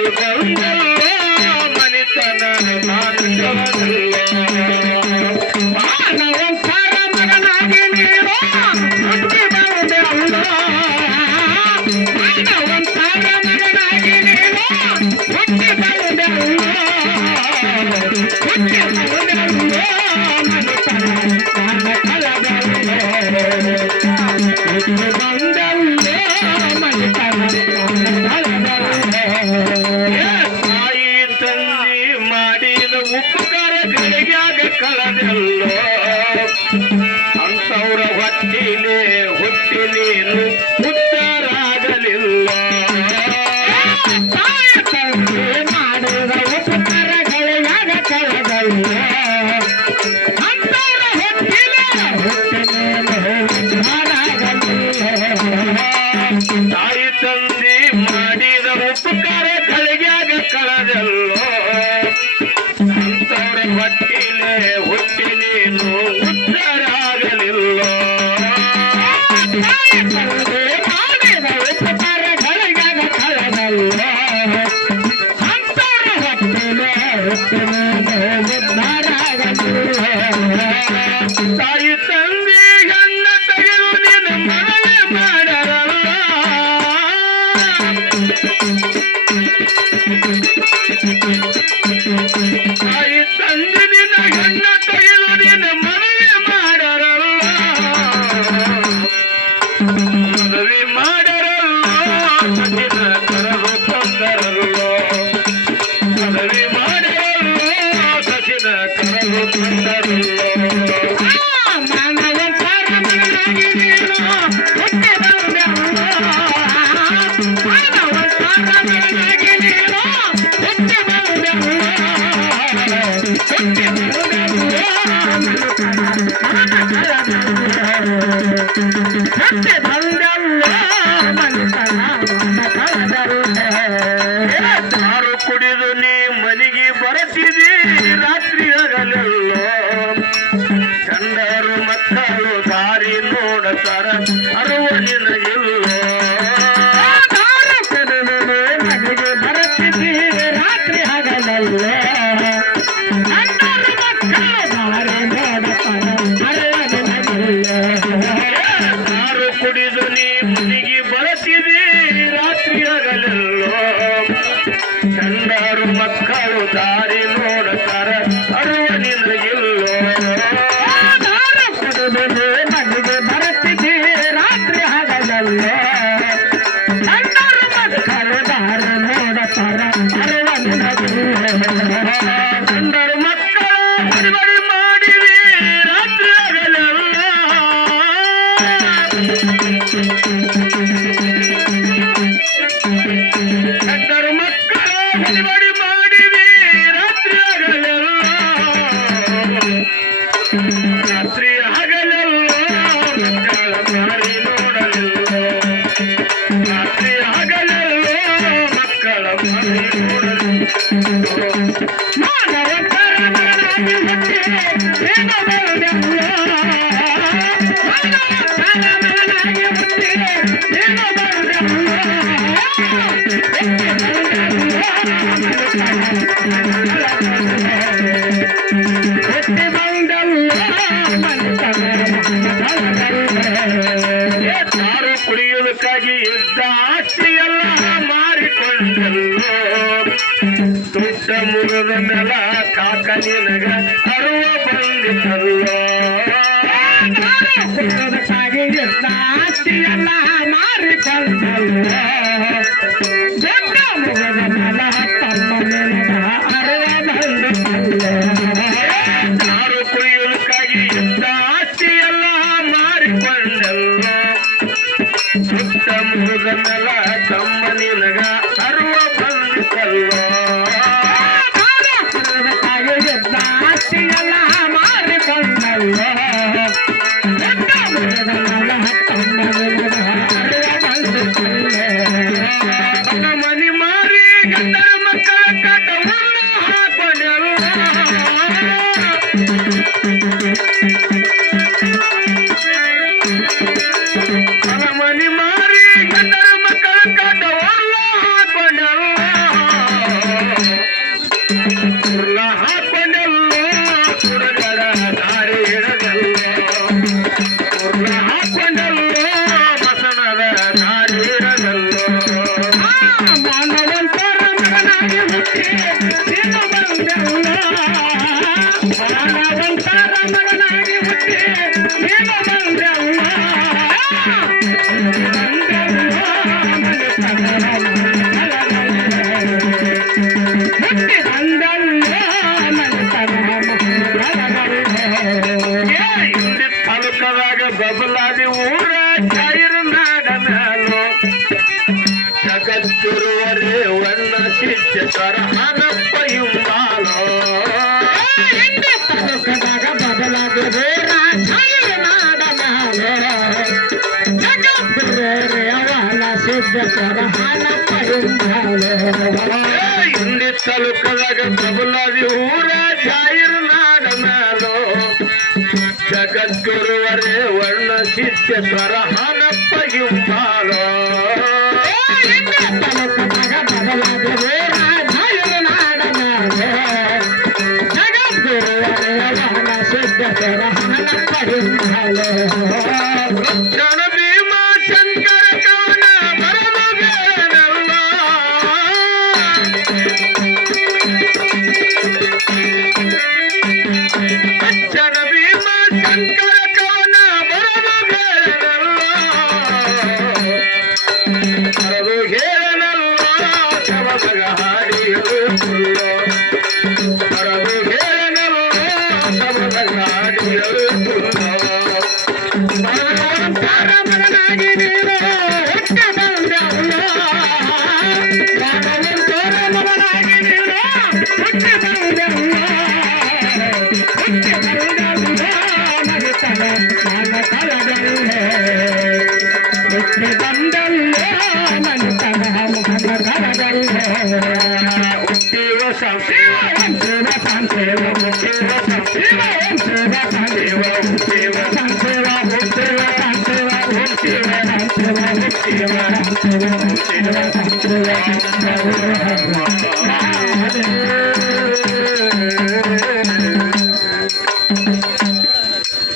ಹುಟ್ಟಿ ಬಂದಲ್ಲ ಮನಿತನ ಮಾನವನಲ್ಲ ಮಾನವಂತರ ಮಗನಾಗಿ ನೀನು ಹುಟ್ಟಿ ಬಂದಲ್ಲ ಮಾನವಂತರ ಮಗನಾಗಿ ನೀನು ಹುಟ್ಟಿ ಬಂದಲ್ಲ ಹುಟ್ಟಿ ಬಂದಲ್ಲ ಮನಿತನ ಮಾನವನಲ್ಲ ಹುಟ್ಟಿ ಬಂದಲ್ಲ ಮನಿತನ ತಾಯಿ ತಂದೆ ಮಾಡಿದ ಉಪಕಾರ ಗಳಿಗ್ಯಾಗ ಕಳೆದೆಲ್ಲೋ ಅಂತವ್ರ ಹೊಟ್ಟಿಲೆ ಹುಟ್ಟಿ ನೀನು ಉತ್ತರಾಗಲಿಲ್ಲ ತಾಯಿ ತಂದೆ ಮಾಡಿದ ಉಪಕಾರ ಗಳಿಗ್ಯಾಗ ಕಳೆದೆಲ್ಲ ಅಂತವ್ರ ಹೊಟ್ಟಿಲೆ ಹುಟ್ಟಿ ನೀನು ಉತ್ತರಾಗಲಿಲ್ಲ ತಾಯಿ ತಂದೆ ಮಾಡಿದ ಉಪಕಾರ ಗಳಿಗ್ಯಾಗ ಕಳೆದೆಲ್ಲೋ ಅಂತವ್ರ ಹೊಟ್ಟಿಲೆ ಹುಟ್ಟಿ ನೀನು ಉತ್ತರಾಗಲಿಲ್ಲ ತಾಯಿ ತಂದೆ ಮಾಡಿದ ಉಪಕಾರ ಗಳಿಗ್ಯಾಗ ಕಳೆದೆಲ್ಲೋ ಅಂತವ್ರ ಹೊಟ್ಟಿಲೆ ಹುಟ್ಟಿ ನೀನು ಉತ್ತರಾಗಲಿಲ್ಲ ತಾಯಿ ತಂದೆ ಗಂಡ ತೆಗೆದು ನಿನ್ನ ಮನವಿ ಮಾಡರಲ್ಲ ತಾಯಿ ತಂದೆ ನಿನ್ನ ಗಂಡ ತೆಗೆದು ನಿನ್ನ ಮನವಿ ಮಾಡರಲ್ಲ ಮನವಿ ಮಾಡರಲ್ಲ ಸಚಿನ ಕರಲು ತಂದರಲ್ಲೋ ಮನವಿ ಮಾಡರಲ್ಲ ಸಚಿನ ಕರಲು ತಂದರಲ್ಲೋ ಮಾನವಂತರ ಮಗನಾಗಿ ನೀನು ಹುಟ್ಟಿ ಬಂದಲ್ಲ ಮಾನವಂತರ ಮಗನಾಗಿ ನೀನು ಹುಟ್ಟಿ ಬಂದಲ್ಲ ಹುಟ್ಟಿ ಬಂದಲ್ಲ ಹುಟ್ಟಿ ಬಂದಲ್ಲ ದಾರು ಕುಡಿದು ನೀ ಮನೆಗೆ ಬರತಿದಿ ರಾತ್ರಿ ಹಗಲೆಲ್ಲೋ ಚಂದರು ಮಕ್ಕಳು ದಾರಿ ನೋಡತಾರ ಅರುವ ನಿನಗಿಲ್ಲೋ ದಾರು ಕುಡಿದು ಮನೆಗೆ ಬರತಿದಿ ರಾತ್ರಿ ಹಗಲೆಲ್ಲೋ ಚಂದರು ಮಕ್ಕಳು ದಾರಿ ನೋಡತಾರ ಅರುವ ನಿನಗಿಲ್ಲೋ ದಾರು ಕುಡಿದು ನೀ ಮನೆಗೆ ಬರತಿದಿ ರಾತ್ರಿ ಹಗಲೆಲ್ಲೋ ಚಂದರು ಮಕ್ಕಳು ದಾರಿ ನೋಡತಾರ ಅರುವ ನಿನಗಿಲ್ಲೋ ದಾರು ಕುಡಿದು ಮನೆಗೆ ಬರತಿದಿ ರಾತ್ರಿ ಹಗಲೆಲ್ಲೋ ಚಂದರು ಮಕ್ಕಳು ದಾರಿ ನೋಡತಾರ ಅರುವ ನಿನಗಿಲ್ಲೋ ಚಂದರು ಮಕ್ಕಳು ಬಡಿ ಮಾಡಿವಿ ರಾತ್ರಿ ಹಗಲೆಲ್ಲೋ ಚಂದರು ಮಕ್ಕಳು ಬಡಿ ಮಾಡಿವಿ ರಾತ್ರಿ ಹಗಲೆಲ್ಲೋ ರಾತ್ರಿ ಹಗಲೆಲ್ಲೋ ಮಕ್ಕಳ ದಾರಿ ನೋಡಲಿಲ್ಲೋ ರಾತ್ರಿ ಹಗಲೆಲ್ಲೋ ಮಕ್ಕಳ ದಾರಿ ನೋಡಲಿಲ್ಲೋ ಮಾನವಂತರ ಮಗನಾಗಿ ಹುಟ್ಟಿ ನೀನು ಬಂದೆಲ್ಲೋ ಮಾನವಂತರ ಮಗನಾಗಿ ಹುಟ್ಟಿ ನೀನು ಬಂದೆಲ್ಲೋ ಹುಟ್ಟಿ ಬಂದಲ್ಲ ದಾರು ಕುಡಿಯುವುದಕ್ಕಾಗಿ ಇದ್ದ ಆಸ್ತಿಯೆಲ್ಲ ಮಾರಿಕೊಂಡಲ್ಲೋ ದೊಡ್ಡ ಮುಗದ ಮೇಲ ಕಾಕ ನಿನಗ ಅರುವ ಬಂದಿತಲ್ಲೋ ಕುಡಿಯುವುದಕ್ಕಾಗಿ ಇದ್ದ ಆಸ್ತಿಯೆಲ್ಲ ಮಾರಿಕೊಂಡಲ್ಲೋ ದೊಡ್ಡ ಮುಗದ ಮೇಲ ತಮ್ಮ ನಿನಗ ಅರುವ ಬಂದಿತಲ್ಲೋ ದಾರು ಕುಡಿಯುವುದಕ್ಕಾಗಿ ಇದ್ದ ಆಸ್ತಿಯೆಲ್ಲ ಮಾರಿಕೊಂಡಲ್ಲೋ ಸುತ್ತ ಮುಗದ ಮೇಲ ತಮ್ಮ ನಿನಗ ಅರುವ ಬಂದಿತಲ್ಲೋ ದಾರು ಕುಡಿಯುವುದಕ್ಕಾಗಿ ಇದ್ದ ಆಸ್ತಿಯೆಲ್ಲ ಮಾರಿಕೊಂಡಲ್ಲೋ ಸುತ್ತ ಮುಗದ ಮೇಲ ತಮ್ಮ ನಿನಗ ಅರುವ ಬಂದಿತಲ್ಲೋ ಮನಿ ಮಾರಿ ಗಂಡರ ಮಕ್ಕಳ ಕಟ ಉಳ್ಳ ಹಾಕೊಂಡಲ್ಲೋ ಮನಿ ಮಾರಿ ಗಂಡರ ಮಕ್ಕಳ ಕಟ ಉಳ್ಳ ಹಾಕೊಂಡಲ್ಲೋ ಸಿದ್ದೇಶ್ವರ ಹನಪ್ಪ ಇಂಬಾಲೋ ತಾಲೂಕದಾಗ ಬದಲಾಗಿದೆ ನಾಡ ಅವನ ಸಿದ್ದೇಶ್ವರ ಹನಪ್ಪ ಇಂಬಾಲೋ ಹಿಂದಿ ತಾಲೂಕದಾಗ ಪ್ರಬಲಾದಿ ಊರ ಜಾಯಿರ್ ನಾಡ ಮ್ಯಾಲೋ ಜಗದ್ಗುರುವರೇ ವರ್ಣ ಸಿದ್ದೇಶ್ವರ ಹನಪ್ಪ ಇಂಬಾಲೋ ತಾಲೂಕದಾಗ ಬದಲಾಗಿದೆ ನಾಡ ಜಗದ್ಗುರುವರ ಸಿದ್ದೇಶ್ವರ ಹನಪ್ಪ ಇಂಬಾಲೋ ರಕ್ಷಣ ಭೀಮ ಶಂಕರ ಕವನ ಬರಲುಗೇನಲ್ಲ ರಕ್ಷಣ ಭೀಮ ಶಂಕರ ಕವನ ಬರಲುಗೇನಲ್ಲ ಬರಲುಗೇನಲ್ಲ ಶಬದಗ ಹಾಡಿಗಳು ಸುಳ್ಳು ಬರಲುಗೇನಲ್ಲ ಶಬದಗ ಹಾಡಿಗಳು ಸುಳ್ಳು Shiva